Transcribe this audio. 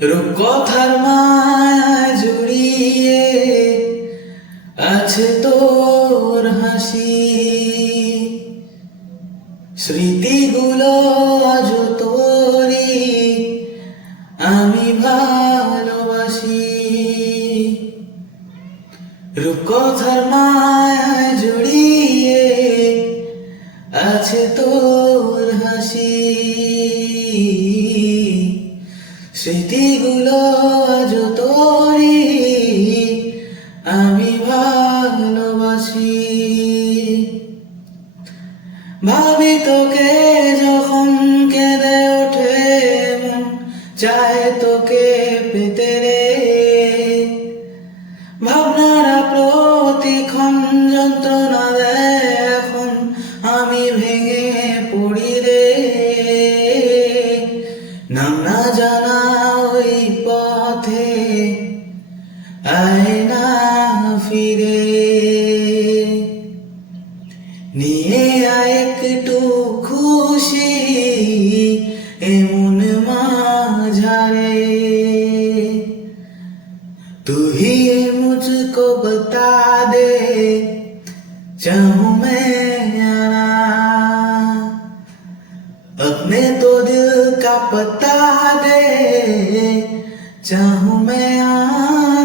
রূপকথার মায়া জড়িয়ে আছে তোর হাসি, স্মৃতিগুলো আজ তোরই আমি ভালোবাসি। রূপকথার মায়া জড়িয়ে আছে তোর হাসি, স্মৃতিগুলো আজ তোরই আমি ভালোবাসি। ভাবি তোকে যখন কেঁদে ওঠে মন, চায় তোকে পেতে রে। ভাবনারা প্রতিক্ষণ যন্ত্রণা দেয়, এখন আমি ভেঙে পড়ি রে। নাম না জানা ওই পথে আয় না ফিরে, নিয়ে আয় একটু খুশি এমন মাঝারে। तू ही मुझको बता दे, चाहूं मैं आना, अपने तो दिल का पता दे, चाहूं मैं आना।